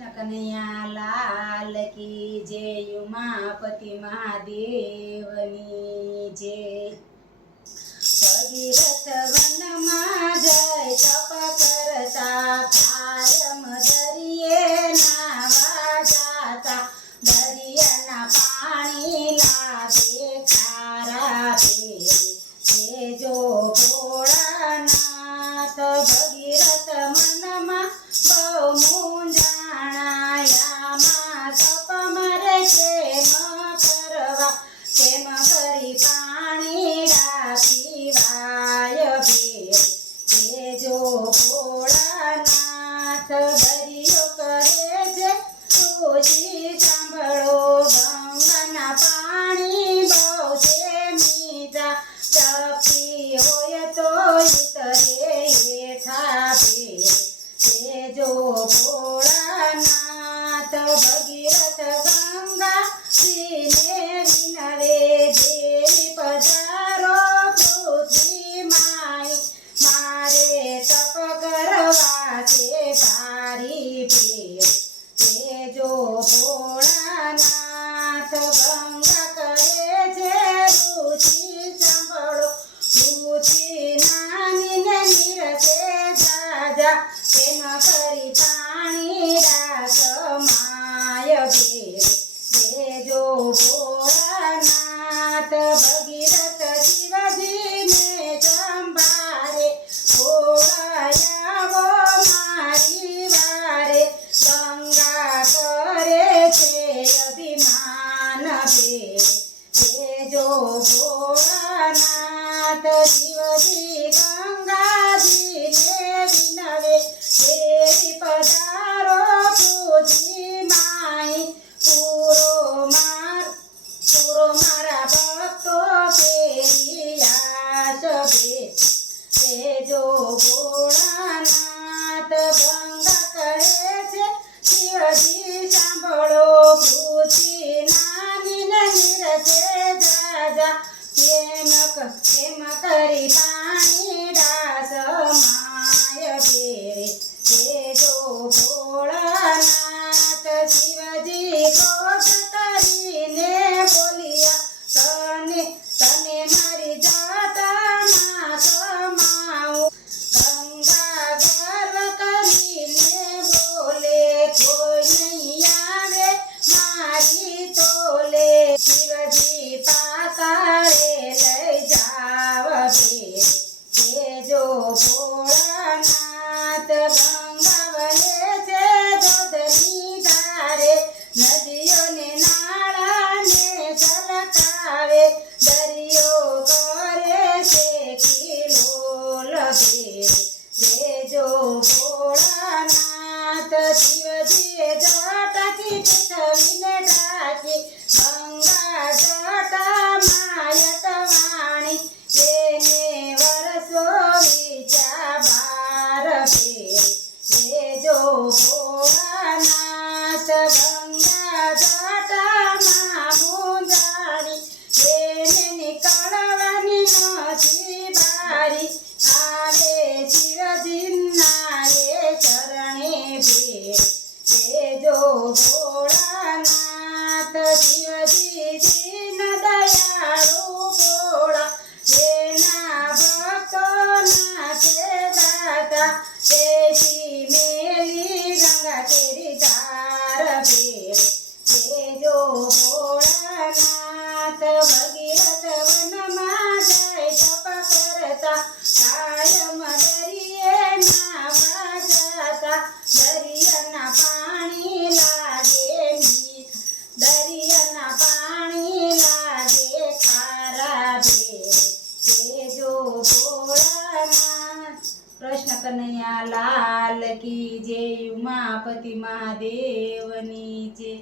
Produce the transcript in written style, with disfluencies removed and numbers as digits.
कृष्ण कन्हैया लाल की जय। उमापति महादेवनी जय। भगीरथ वन में जय तप करता, कायम दरिये नावा जाता। दरियाना पानी लागे खारा पेरे, जो भोळानाथ। भगीरथ मन में बहु मूंझाणायामा, तप मरे केम करवा, केम करी पाणी पीवाय भेरे, जो भोळानाथ। दरियो करे छे तुझी सांभळो, गंगाना पाणी बहु छे मीठा। तपी होय तो उतरे हेठा भेरे, जो भोळानाथ। भगीरथ गंगा जीने विनवे, देवी पधारो पृथ्वी माई। मारे तप करवा छे भारी भेरे, जो भोळानाथ। गंगा करे छे रुचि सांभळो, रुचि नानी ने नीरसे जाजा। केम करी पाणी समाय भेरे, जो भोळानाथ। भगीरथ शिवजी ने संभारे, भोळायावो मारी वारे। गंगा करे छे अभिमान भेरे, जो भोळानाथ। शिवजी गंगाजी ने विनवे, देवी पधारो पृथ्वी माई। पूरो मारा भक्तो फेरियाश भेरे, जो भोळानाथ। गंगा कहे छे शिवजी सांभळो, पृथ्वी नानी ने नीरसे जाजा। केम करी पाणी समाय भेरे, जो भोळानाथ। शिवजी क्रोध करीने बोलिया, तने मारी जातामां समाऊं। गंगा गर्व करीने बोले, कोई नहीं आवे मारी तोले। शिवजी पाताळे लई जाव भेरे, जो भोळानाथ। गंगा वहे छे दूधनी धारे, नदियों ने नाळा ने छलकावे। दरियो करे छे खिलोल भेरे, जो भोळानाथ। शिवजीए जटाथी पृथ्वीने ढाकी, गंगा जटामां यटवाणी। એને વરસો વિચા બાર भेरे, जो भोळानाथ। गंगा जटामां मूंझाणी, એને નીકળવાની નથી બારી। આવે શિવજીના એ ચરણે भेरे, जो भोळानाथ। शिवजी दीन दयाळु भोळा, एना भक्तोना छे दाता। तेजी मेली गंगा तेरी धार भेरे, जो भोळानाथ। भगीरथ वन में जय तप करता, कायम दरिये नावा जाता। दरियाना पाणी लागे मीठा, दरियाना पाणी लागे खारा भेरे, जो भोळानाथ। कृष्ण कन्हैया लाल की जय। उमापति महादेवनी जय।